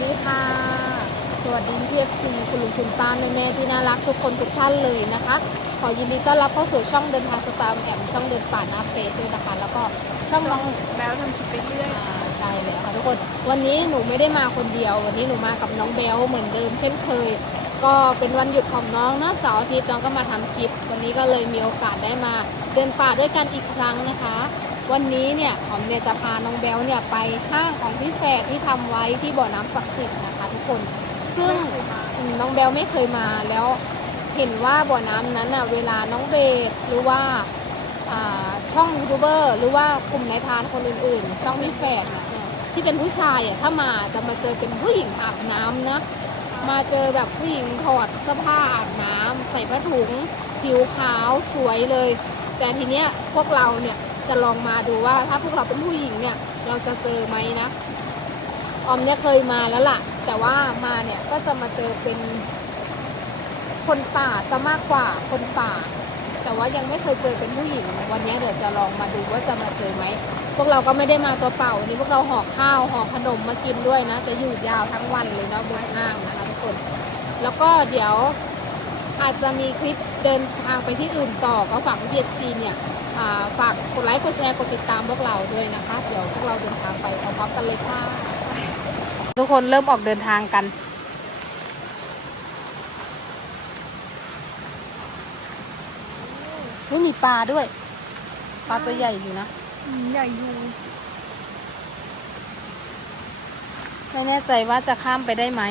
ดีค่ะ สวัสดีพีเอฟซีคุณลุงคุณป้าแม่แม่ที่น่ารักทุกคนทุกท่านเลยนะคะ ขอยินดีต้อนรับเข้าสู่ช่องเดินทางสตาร์แอมช่องเดินป่าหน้าเฟสด้วยนะคะ แล้วก็ช่องน้องแบลทำคลิปไปเรื่อยอ่าใช่แล้วค่ะทุกคน วันนี้หนูไม่ได้มาคนเดียว วันนี้หนูมากับน้องเบลเหมือนเดิมเช่นเคย ก็เป็นวันหยุดของน้องเนอะเสาร์อาทิตย์น้องก็มาทำคลิป วันนี้ก็เลยมีโอกาสได้มาเดินป่าด้วยกันอีกครั้งนะคะ วันนี้เนี่ยหอมเนี่ยจะพาน้องเบลเนี่ยไปห้างของพี่แฝดที่ทำไว้ที่บ่อน้ำศักดิ์สิทธิ์นะคะทุกคน ซึ่งน้องเบลไม่เคยมาแล้วเห็นว่าบ่อน้ำนั้นน่ะเวลาน้องเบสหรือว่าช่องยูทูบเบอร์หรือว่ากลุ่มนายพานคนอื่นๆ ช่องมิแฝกน่ะเนี่ยที่เป็นผู้ชายอะถ้ามาจะมาเจอเป็นผู้หญิงอาบน้ำนะมาเจอแบบผู้หญิงถอดเสื้อผ้าอาบน้ำใส่ผ้าถุง ผิวขาวสวยเลย แต่ทีเนี้ยพวกเราเนี่ย จะลองมาดูว่าถ้าพวกเราเป็นผู้หญิงเนี่ย เราจะเจอไหมนะออมเนี่ยเคยมาแล้วล่ะ แต่ว่ามาเนี่ยก็จะมาเจอเป็นคนป่าซะมากกว่าคนป่า แต่ว่ายังไม่เคยเจอเป็นผู้หญิง วันนี้เดี๋ยวจะลองมาดูว่าจะมาเจอไหมพวกเราก็ไม่ได้มาตัวเปล่าวันนี้พวกเราห่อข้าวห่อขนมมากินด้วยนะ จะอยู่ยาวทั้งวันเลยเนาะบนห้างนะคะทุกคน แล้วก็เดี๋ยว อาจจะมีคลิปเดินทางไปที่อื่นต่อก็ฝากพีเอฟซีเนี่ยอ่าฝากกดไลค์กดแชร์กดติดตามพวกเราด้วยนะคะ เดี๋ยวพวกเราเดินทางไปพร้อมๆกันเลยค่ะ ทุกคนเริ่มออกเดินทางกันไม่มีปลาด้วย ปลาตัวใหญ่อยู่นะใหญ่อยู่ไม่แน่ใจว่าจะข้ามไปได้ไหม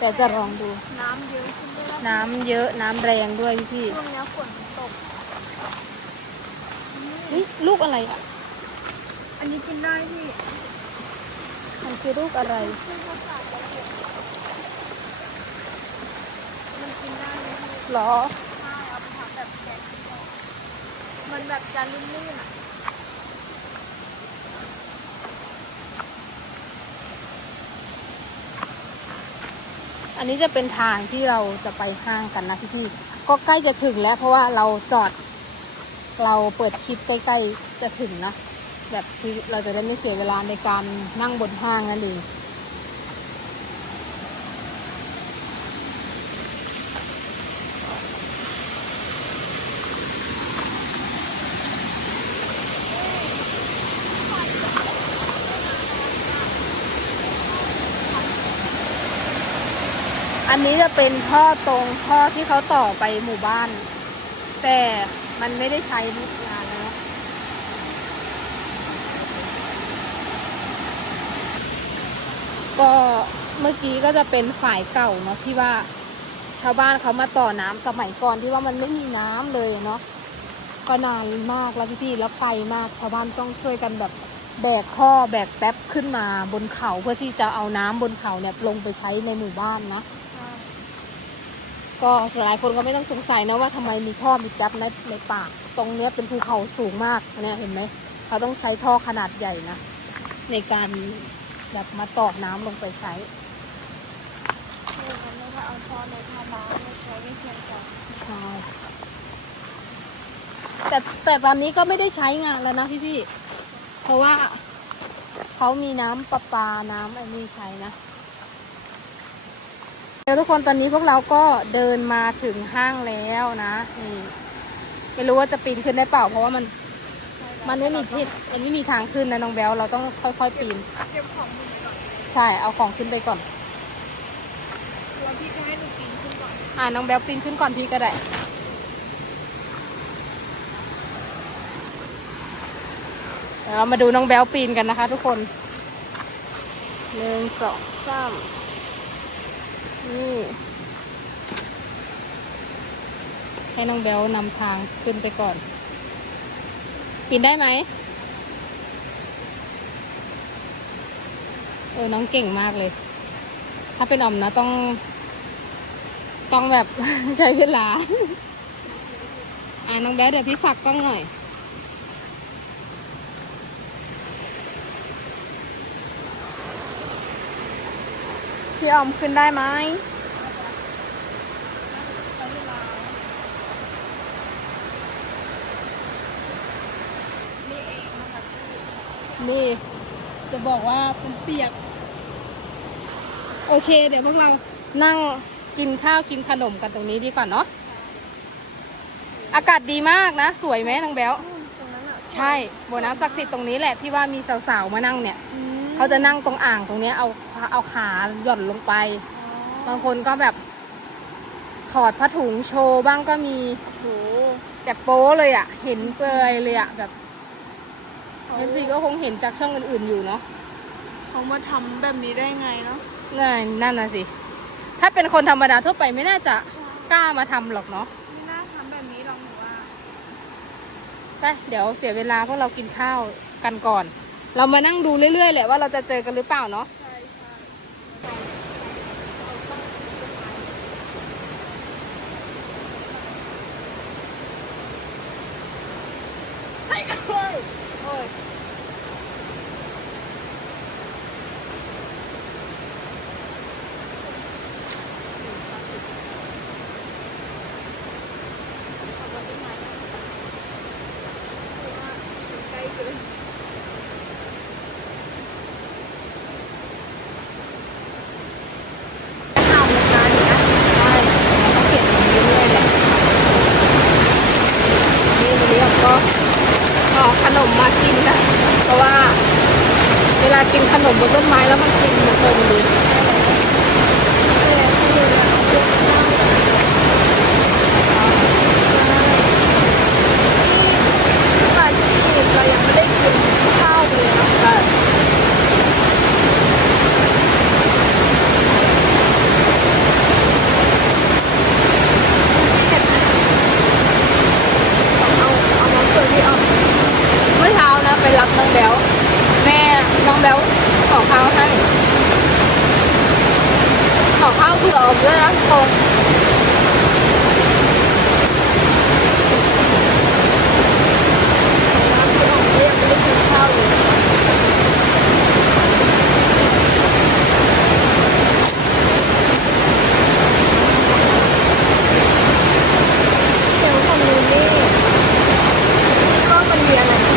แต่จะลองดู น้ำเยอะขึ้นด้วยน้ำเยอะน้ำแรงด้วยพี่ช่วงนี้ฝนตกๆนี่ลูกอะไรอะ อันนี้กินได้พี่มันคือลูกอะไรชื่อภาษาอะไรมันกินได้ไหมพี่หรอ ใช่เอาไปทำแบบแกงที่บอกมันแบบจะลื่นๆอะ อันนี้จะเป็นทางที่เราจะไปห้างกันนะพี่ๆก็ใกล้จะถึงแล้ว เพราะว่าเราจอด เราเปิดคลิปใกล้ๆจะถึงนะแบบที่เราจะได้ไม่เสียเวลาในการนั่งบนห้างนั่นเอง อันนี้จะเป็นท่อตรงท่อที่เขาต่อไปหมู่บ้าน แต่มันไม่ได้ใช้นานแล้ว ก็เมื่อกี้ก็จะเป็นฝ่ายเก่าเนาะที่ว่าชาวบ้านเขามาต่อน้ำสมัยก่อนที่ว่ามันไม่มีน้ำเลยเนาะก็นานมากแล้วพี่ๆแล้วไกลมากชาวบ้านต้องช่วยกันแบบแบกท่อแบกแป๊บขึ้นมาบนเขาเพื่อที่จะเอาน้ำบนเขาเนี่ยลงไปใช้ในหมู่บ้านนะ ก็หลายคนก็ไม่ต้องสงสัยนะว่าทำไมมีท่อมีแก๊ปในในป่าตรงเนี้ยเป็นภูเขาสูงมากเนี่ยเห็นไหมเขาต้องใช้ท่อขนาดใหญ่นะในการแบบมาต่อน้ำลงไปใช้คือมันไม่ได้เอาท่อในท่าน้ำไม่ใช้ไม่เพียงพอใช่แต่แต่ตอนนี้ก็ไม่ได้ใช้งานแล้วนะพี่พี่ๆเพราะว่าเขามีน้ำประปาน้ำไอ้นี่ใช้นะ เดี๋ยวทุกคนตอนนี้พวกเราก็เดินมาถึงห้างแล้วนะนี่ไม่รู้ว่าจะปีนขึ้นได้เปล่า เพราะว่ามัน มันไม่มีทิศมันไม่มีทางขึ้นนะน้องแบลเราต้องค่อยๆปีนเก็บของมือก่อนใช่เอาของขึ้นไปก่อนแล้วพี่ก็ให้หนูกินขึ้นก่อนอ่าน้องแบลปีนขึ้นก่อนพี่ก็ได้เดี๋ยวเรามาดูน้องแบลปีนกันนะคะ ทุกคนหนึ่งสองสาม นี่ให้น้องแบลนำทางขึ้นไปก่อนปีนได้ไหมเออน้องเก่งมากเลย ถ้าเป็นอ่อมนะต้อง ต้องแบบ ใช้เวลา อ่าน้องแบ๊วเดี๋ยวพี่ฝากกล้องหน่อย พี่ออมขึ้นได้ไหมนี่จะบอกว่าเป็นเปียก โอเค เดี๋ยวพวกเรานั่งกินข้าวกินขนมกันตรงนี้ดีกว่าเนาะอากาศดีมากนะ สวยไหมนางแบลตรงนั้นอะใช่โบน้ำศักดิ์สิทธิ์ตรงนี้แหละที่ว่ามีสาวๆมานั่งเนี่ยอืมเขาจะนั่งตรงอ่างตรงเนี้ยเอา เอาขาหย่อนลงไปอ๋อบางคนก็แบบถอดผ้าถุงโชว์บ้างก็มีโหแต่โป๊เลยอะ่ะ เห็นเปลือยเลยอะ่ะแบบเอซีก็คงเห็นจากช่องอื่นๆอยู่เนาะเขามาทำแบบนี้ได้ไงเนาะนั่นนั่นน่ะสิ ถ้าเป็นคนธรรมดาทั่วไปไม่น่าจะกล้ามาทำหรอกเนาะ ไม่น่าทำแบบนี้หรอกหนูว่าไปเดี๋ยวเสียเวลาพวกเรากินข้าวกันก่อน เรามานั่งดูเรื่อยๆแหละว่าเราจะเจอกันหรือเปล่าเนาะ ใช่ใช่ เฮ้ยเฮ้ยเฮ้ยทำเลยนะนี่นะใช่เราต้องเปลี่ยนอย่างนี้เรื่อยๆแหละนี่วันนี้ผมก็เอาขนมมากินนะเพราะว่า เวลากิ นขนมบนต้นไม้แล้วมันกินมันเพลินดีมาที่นี่เรายังไม่ได้กินข้าวเลยเนาะใช่เอาเอามาเปิดที่เอาเมื่อเช้านะไปรับน้องแบลแม่น้องแบล ขอข้าวให้ ขอข้าวเผื่อออกด้วยนะทุกคน ที่ออกเนี่ยยังไม่ได้กินข้าวเลยเซลล์ของนูนี่ก็มันมีอะไรนะ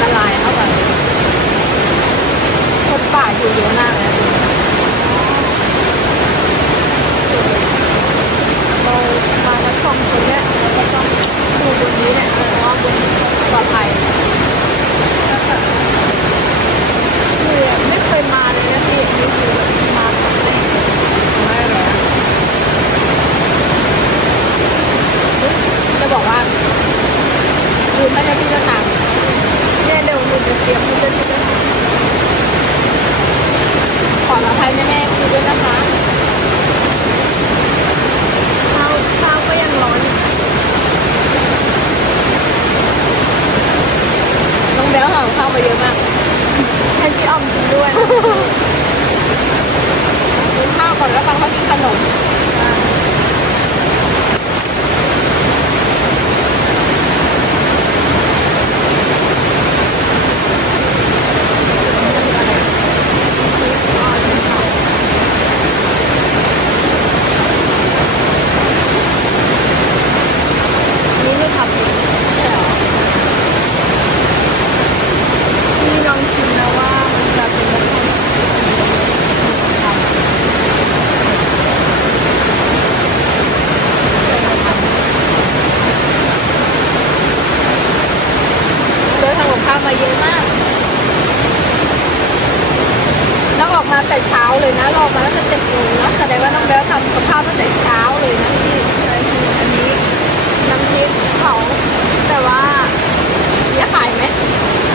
ละลายเข้าไปคนป่าอยู่เยอะมากเลยนะ เรามาแล้วสองคนเนี่ยเราก็ต้องดูบนนี้แหละเพราะว่าบนนี้ ปลอดภัย คือไม่เคยมาเลยนะพี่นี่คือมาครั้งแรก ไม่เลยนะเฮ้ยจะบอกว่าคือไม่ได้ที่จะทำ เนี่ยเดี๋ยวหนูจะเตรียมหนูจะที่จะท ขออภัยแม่แม่คือด้วยนะคะำข้าวข้าวก็ยังร้อนอยู่ น้องแบลห่อข้าวมาเยอะมาก ให้พี่อ้อมกินด้วย กินข้าวก่อนแล้วฟังเขากินขนม นี่ไม่ทำเอง ใช่เหรอ พี่ลองชิมนะว่ามันจะเป็นยังไง เดินทางกับข้าว มาเยอะมากแล้วออกมาแต่เช้าเลยนะเราออกมาตั้งแต่เจ็ดโมงนะแสดงว่าน้องแบลทำกับข้าวตั้งแต่เช้าเลยนะพี่ใช่คืออันนี้น้ำพริกเผาแต่ว่าจะขายไหม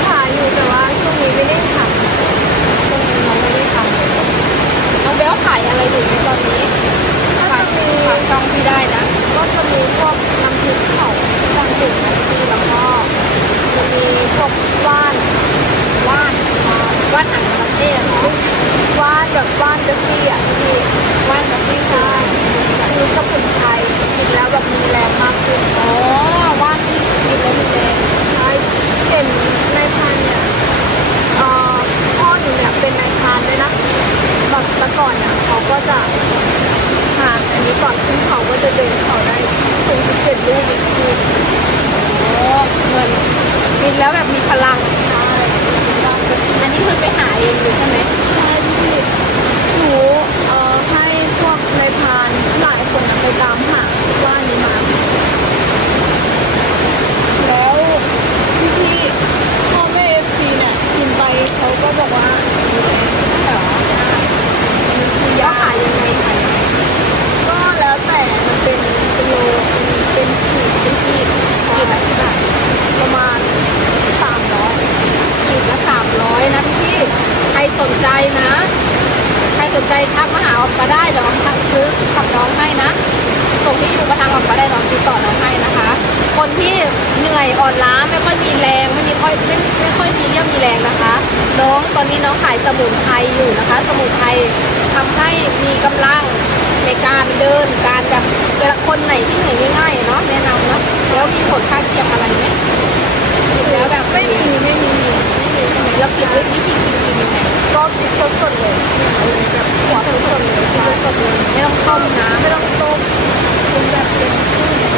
ขายอยู่แต่ว่าช่วงนี้ไม่ได้ทำช่วงนี้น้องไม่ได้ทำเลยน้องแบลขายอะไรอยู่ในตอนนี้ก็ฝากจะมีฝากช่องพี่ได้นะก็จะมีพวกน้ำพริกเผาต่างๆนะพี่แล้วก็จะ มีพวกว่านว่านว่านหางประเทศเนาะว่านแบบว่านจะซี่อะที่ว่านจะซี่ค่ะคือสมุนไพรกินแล้วแบบมีแรงมากขึ้นอ๋อว่านที่กินแล้วมีแรงใช่เห็นในพันเนี่ยเอ่อพ่อหนูเนี่ยเป็นนายพันด้วยนะแบบแต่ก่อนเนี่ยเขาก็จะหาอันนี้ก่อนขึ้นเขาก็จะเดินเขาได้ถึงสิบเจ็ดลูกอีกทีเหมือน กินแล้วแบบมีพลัง อันนี้คือไปหาเองหรือใช่ไหมใช่พี่หนูเอ่อให้พวกในพรานหลายคนไปตามหาว่านี้มา แล้วพี่พี่พ่อแม่เอฟซีเนี่ยกินไปเขาก็บอกว่า แบบว่าก็หายังไงคะ ขีะกี่บาประมาณสามร้อยขีดละสามร้อยนะพี่ใครสนใจนะ ใครสนใจทักมาหาออกมาได้เดี๋ยวออกมาซื้อกับน้องให้นะส่งที่อยู่มาทางออกมาได้น้องติดต่อน้องให้นะคะ คนที่เหนื่อยอ่อนล้าไม่ค่อยมีแรงไม่มีค่อยไม่ไม่ค่อยมีเรี่ยวมีแรงนะคะ น้องตอนนี้น้องขายสมุนไพรอยู่นะคะ สมุนไพร ทำให้มีกำลังในการเดินการแบบเวลาคนไหนที่เหนื่อยง่ายๆเนาะแนะนำเนาะแล้วมีผลข้างเคียงอะไรไหมแล้วแบบไม่มีไม่มีไม่มีใช่ไหมแล้วกินด้วยวิธีกินกินยังไงก็กินสดๆเลยแบบหัวสดๆเลยกินใช่สดๆเลยไม่ต้องต้มน้ไม่ต้องต้มกินแบบเป็นพืช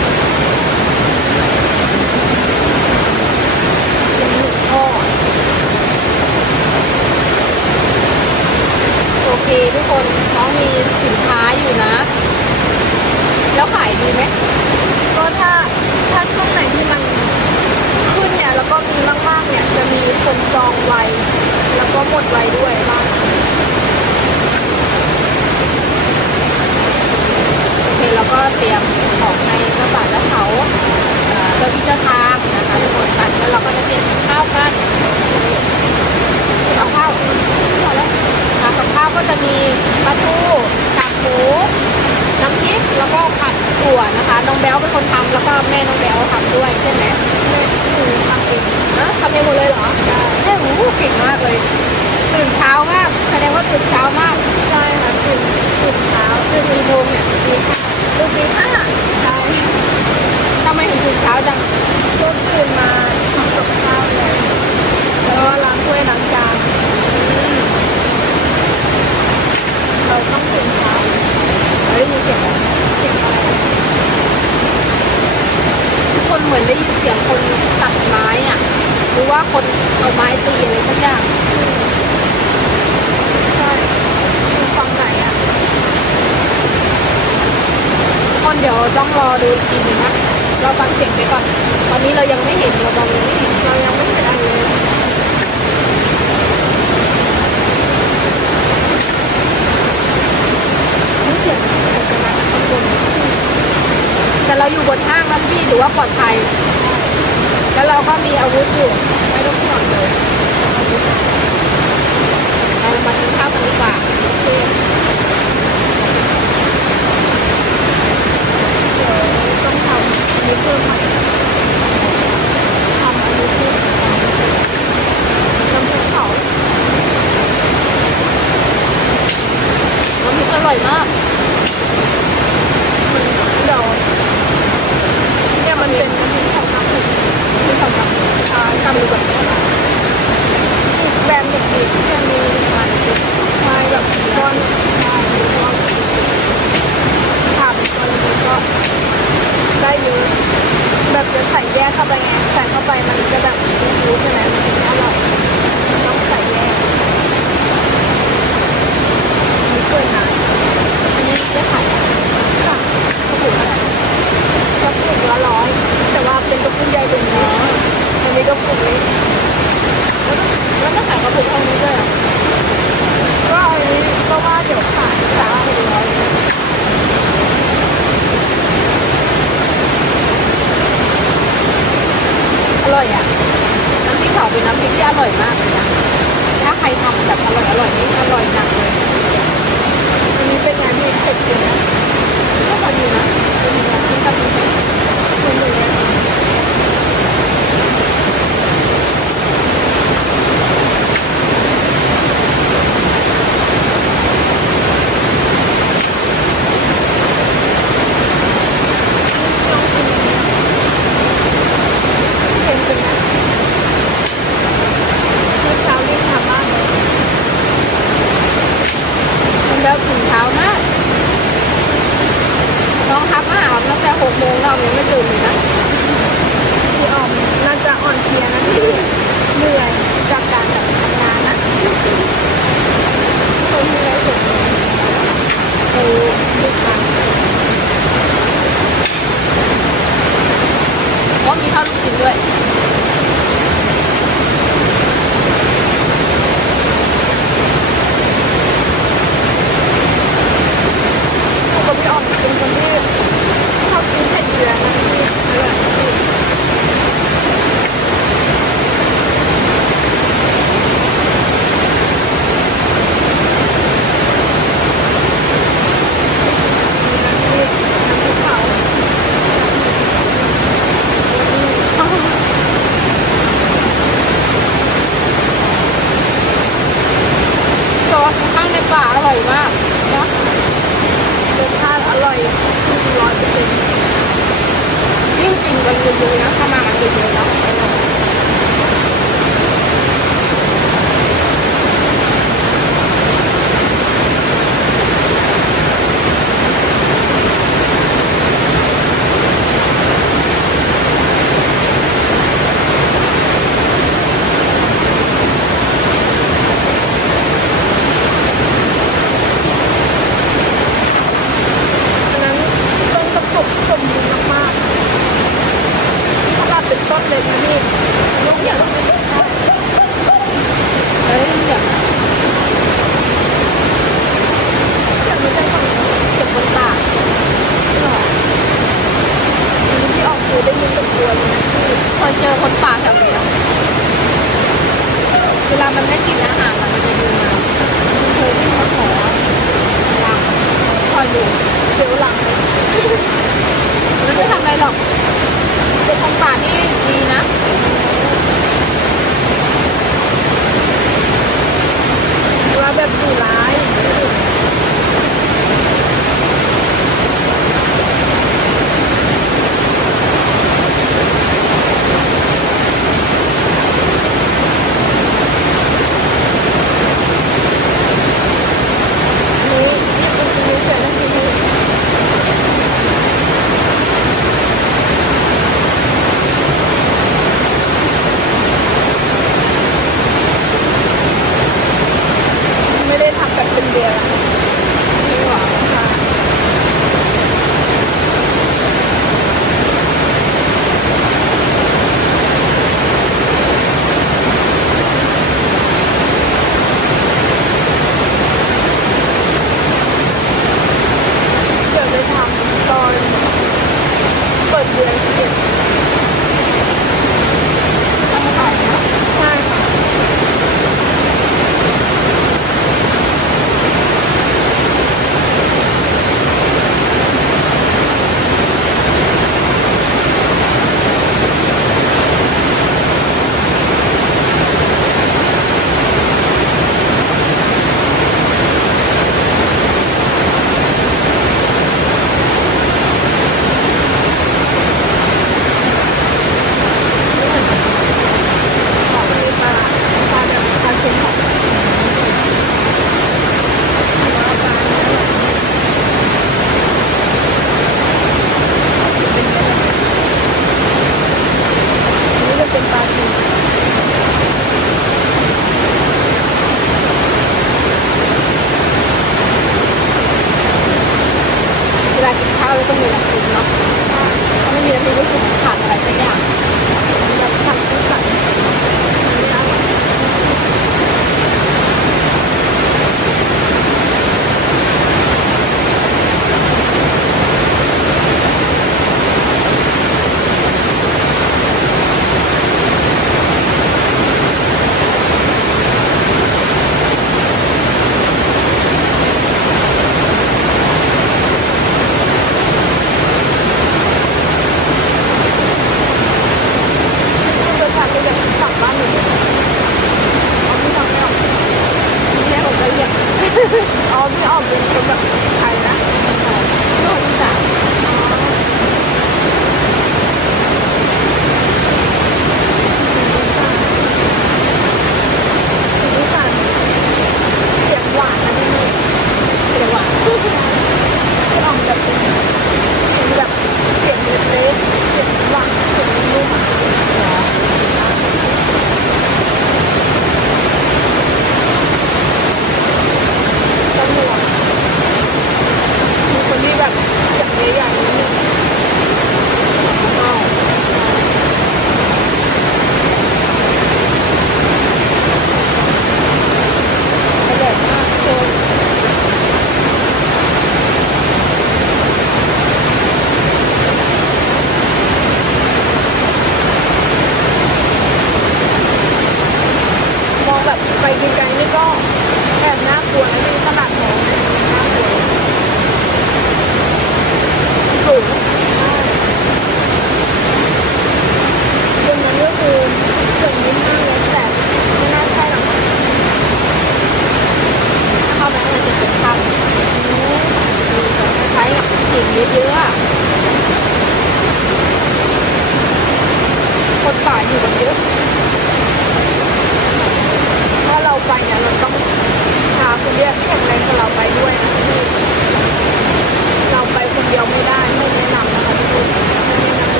เป็นหมูทอดำ โอเคทุกคนน้องมีสินค้าอยู่นะ แล้วขายดีไหมก็ถ้าถ้าช่วงไหนที่มันขึ้นเนี่ยแล้วก็มีมากๆเนี่ยจะมีคนจองไวแล้วก็หมดไวด้วยบ้างโอเคแล้วก็เตรียมของในเจ้าบ่าวเจ้าเขาเอ่อเจ้าที่เจ้าทางนะคะทุกคนกันแล้วเราก็จะเตรียมข้าวกันกับข้าวพอแล้วค่ะ กับข้าวก็จะมีปลาทูกากหมูน้ำพริกแล้วก็ผัดถั่วนะคะน้องแบ๊วเป็นคนทำแล้วก็แม่น้องแบ๊วทำด้วยใช่ไหมแม่หนูทำเองนะทำเองหมดเลยเหรอใช่โอ้โหเก่งมากเลยตื่นเช้ามากแสดงว่าตื่นเช้ามากใช่ค่ะตื่นตื่นเช้าตื่นกี่โมงเนี่ยตื่นตีห้าใช่ทำไมถึงตื่นเช้าจังก็ตื่นมาทำกับข้าวเลยแล้วก็ล้างถ้วยล้างจาน เราต้องตื่นเช้าได้ยินเสียงอะไรเก็บอะไรทุกคนเหมือนได้ยินเสียงคนตัดไม้อะหรือว่าคนเอาไม้ตีอะไรสักอย่างใช่อยู่ฝั่งไหนอะคนเดี๋ยวต้องรอดูอีกทีหนึงนะเราฟังเสียงไปก่อน ตอนนี้เรายังไม่เห็นเรามองยังไม่เห็นเรายังไม่เห็นอะไรเลย นี่เสียงเสียงจะมาจากข้าง บนแต่เราอยู่บนห้างนะพี่ถือว่าปลอดภัย แล้วเราก็มีอาวุธอยู่ ไม่ต้องห่วงเลยเรามากินข้าวกันดีกว่าโอเคต้องทำอันนี้เพิ่มใหม่ทำอันนี้เพิ่มน้ำพริกเผาน้ำพริกอร่อยมาก เดี๋ยวเนี่ยมันเป็นของกเผาน้ำพริกที่สำคัญใช่ทำดูก่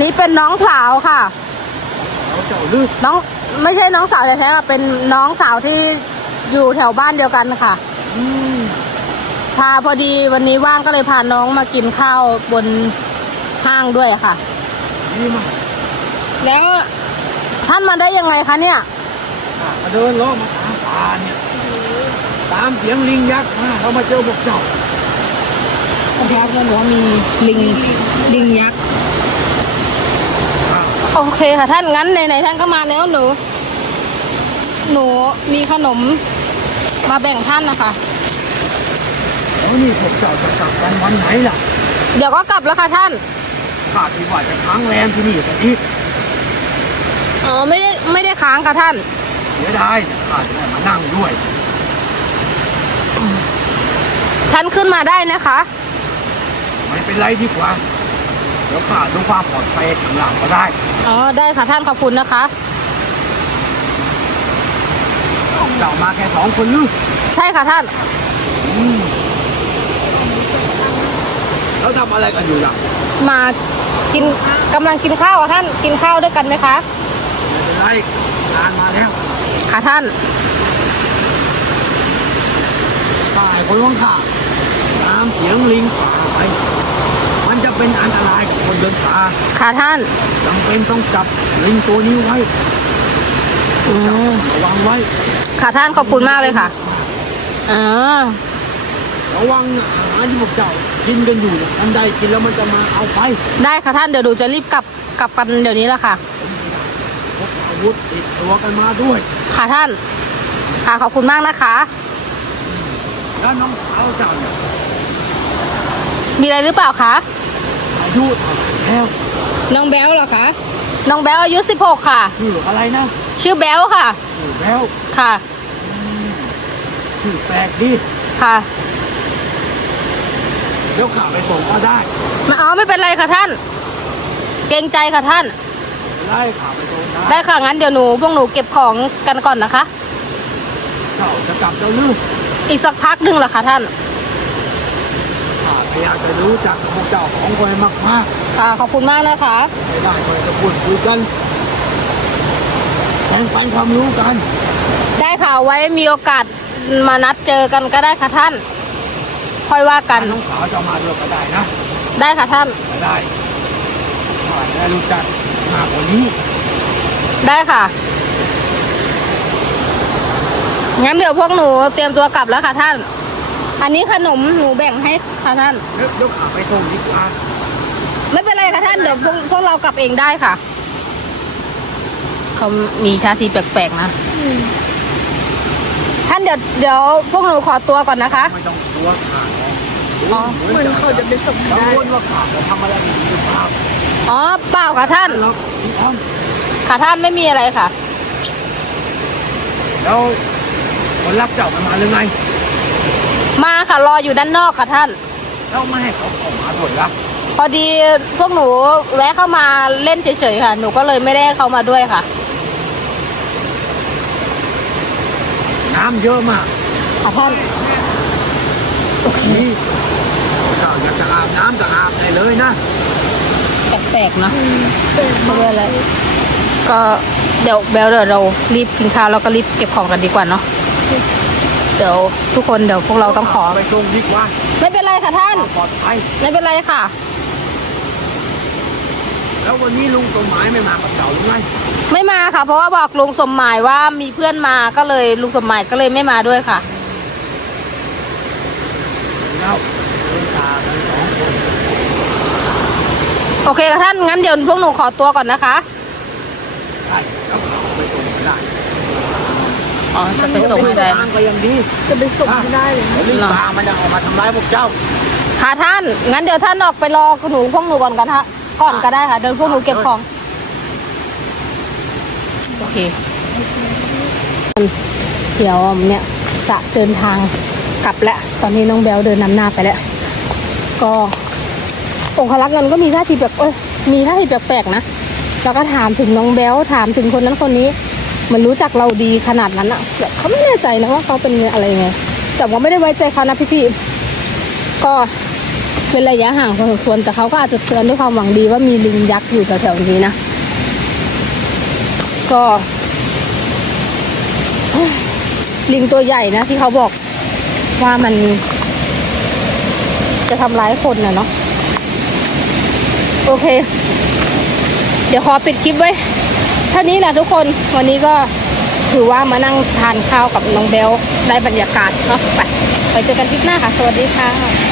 นนี้เป็นน้องสาวค่ะเอาเจ้าลึกน้องไม่ใช่น้องสาวแท้ๆค่ะเป็นน้องสาวที่อยู่แถวบ้านเดียวกันค่ะ อืมพาพอดีวันนี้ว่างก็เลยพาน้องมากินข้าวบนห้างด้วยค่ะ ดีมากแล้วท่านมาได้ยังไงคะเนี่ยข้ามาเดินล้อมาตามป่าเนี่ยตามเสียงลิงยักษ์มาเรามาเจอพวกเจ้ายักษ์มันบอกว่ามีลิงลิงยักษ์อ่า โอเคค่ะท่านงั้นไหนๆท่านก็มาแล้วหนู หนูมีขนมมาแบ่งท่านนะคะ แล้วนี่พวกเจ้าจะกลับกันวันไหนล่ะเดี๋ยวก็กลับแล้วค่ะท่าน ข้าคิดว่าจะค้างแรมที่นี่กันอีกอ๋อไม่ได้ไม่ได้ค้างค่ะท่าน เสียดายเนี่ยข้าจะได้มานั่งด้วย ท่านขึ้นมาได้นะคะ ไม่เป็นไรดีกว่า เดี๋ยวข้าดูความปลอดภัยข้างหลังก็ได้ อ๋อ ได้ค่ะท่านขอบคุณนะคะเจ้ามาแค่สองคนหรือใช่ค่ะท่านอืมแล้วทำอะไรกันอยู่ล่ะ มากินกำลังกินข้าวค่ะท่านกินข้าวด้วยกันไหมคะไม่เป็นไรงานมาแล้ว ค่ะท่านตายคนล่วงข้าตามเสียงลิงป่าไป มันจะเป็นอันตรายกับคนเดินป่าค่ะท่านจำเป็นต้องจับลิงตัวนี้ไว้อืมระวังไว้ ค่ะท่านขอบคุณมากเลยค่ะอ๋อระวังอาหารที่พวกเจ้ากินกันอยู่เนี่ยอันใดกินแล้วมันจะมาเอาไปได้ค่ะท่านเดี๋ยวหนูจะรีบกลับกลับกันเดี๋ยวนี้แหละค่ะ พกอาวุธติดตัวกันมาด้วยค่ะท่าน ค่ะขอบคุณมากนะคะ แล้วน้องสาวเจ้าเนี่ยมีอะไรหรือเปล่าคะอา ยุเท่าไหร่แล้วน้องแบลเหรอคะ น้องแบลอายุ 16 ค่ะชื่ออะไรนะชื่อแบลค่ะชื่อแล้วค่ะชื่อแปลกดีค่ะเดี๋ยวข่าไปส่งก็ได้มาเอาไม่เป็นไรค่ะท่าน เกรงใจค่ะท่าน ไล่ข่าไปส่งได้ได้ค่ะงั้นเดี๋ยวหนูพวกหนูเก็บของกันก่อนนะคะ เจ้าจะกลับเจ้าลืออีกสักพักหนึ่งเหรอคะท่าน ข้าพยายามจะรู้จักพวกเจ้าของคนมากมากค่ะขอบคุณมากนะคะ ๆไม่ได้ก็จะพูดคุยกันแบ่งปันความรู้กันได้ค่ะไว้มีโอกาสมานัดเจอกันก็ได้ค่ะท่าน ค่อยว่ากัน น้องสาวจะเอามาด้วยก็ได้นะได้ค่ะท่าน ไม่ได้ถ้าได้รู้จักมากกว่านี้ ได้ค่ะ งั้นเดี๋ยวพวกหนูเตรียมตัวกลับแล้วค่ะท่าน อันนี้ขนมหนูแบ่งให้ค่ะท่าน เดี๋ยวเดี๋ยวขาไปส่งดีกว่าไม่เป็นไรค่ะท่าน เดี๋ยวพวกพวกเรากลับเองได้ค่ะ เขามีท่าทีแปลกๆนะ ท่านเดี๋ยวเดี๋ยวพวกหนูขอตัวก่อนนะคะ ไม่ต้องกลัวขาดหรอกอ๋อ เหมือนเขาจะไปส่งกังได้วลว่าขาดจะทำอะไรผิดหรือเปล่าอ๋อ เปล่าค่ะท่าน แล้วพี่อ้อมค่ะท่านไม่มีอะไรค่ะ แล้วคนรับเจ้ามันมาหรือไง มาค่ะรออยู่ด้านนอกค่ะท่านแล้วไม่ให้เขาเข้ามาด้วยล่ะพอดีพวกหนูแวะเข้ามาเล่นเฉยๆค่ะ หนูก็เลยไม่ได้เข้ามาด้วยค่ะ น้ำเยอะมากค่ะท่านนี่เจ้าอยากจะอาบน้ำก็อาบได้เลยนะแปลกๆเนอะไม่เป็นอะไรก็เดี๋ยวเบลเดี๋ยวเรารีบกินข้าวแล้วก็รีบเก็บของกันดีกว่าเนาะ เดี๋ยวทุกคนเดี๋ยวพวกเราต้องขอ ไปส่งดีกว่าไม่เป็นไรค่ะท่าน ปลอดภัยไม่เป็นไรค่ะ แล้ววันนี้ลุงสมหมายไม่มากับเจ้าหรือไงไม่มาค่ะ เพราะว่าบอกลุงสมหมายว่ามีเพื่อนมาก็เลยลุงสมหมายก็เลยไม่มาด้วยค่ะ แล้วเดินตากันสองคน โอเคค่ะท่านงั้นเดี๋ยวพวกหนูขอตัวก่อนนะคะ ใช่แล้วเขาไปส่งไม่ได้ อ๋อจะไปส่งให้ได้ทางก็ยังดีจะไปส่งไม่ได้เลยนะแล้วลิงปลามันจะออกมาทำร้ายพวกเจ้า ค่ะท่าน งั้นเดี๋ยวท่านออกไปรอหนูพวกหนูก่อนกันฮะก่อนก็ได้ค่ะ เดี๋ยวพวกหนูเก็บของ โอเค เดี๋ยวเนี่ยจะเดินทางกลับแล้ว ตอนนี้น้องแบลเดินนำหน้าไปแล้ว ก็องคลักษ์เงินก็มีท่าทีแบบเอ้ยมีท่าทีแปลกๆนะ แล้วก็ถามถึงน้องแบลถามถึงคนนั้นคนนี้ มันรู้จักเราดีขนาดนั้นอะแบบเขาไม่แน่ใจนะว่าเขาเป็นอะไรไง แต่ว่าไม่ได้ไว้ใจเขานะพี่ๆก็เป็นระยะห่างพอสมควรแต่เขาก็อาจจะเตือนด้วยความหวังดีว่ามีลิงยักษ์อยู่แถวๆนี้นะก็ ลิงตัวใหญ่นะที่เขาบอกว่ามัน จะทำร้ายคนนะเนาะโอเค เดี๋ยวขอปิดคลิปไว้ เท่านี้แหละทุกคนวันนี้ก็ถือว่ามานั่งทานข้าวกับน้องเบลได้บรรยากาศเนาะไปไปเจอกันคลิปหน้าค่ะ สวัสดีค่ะ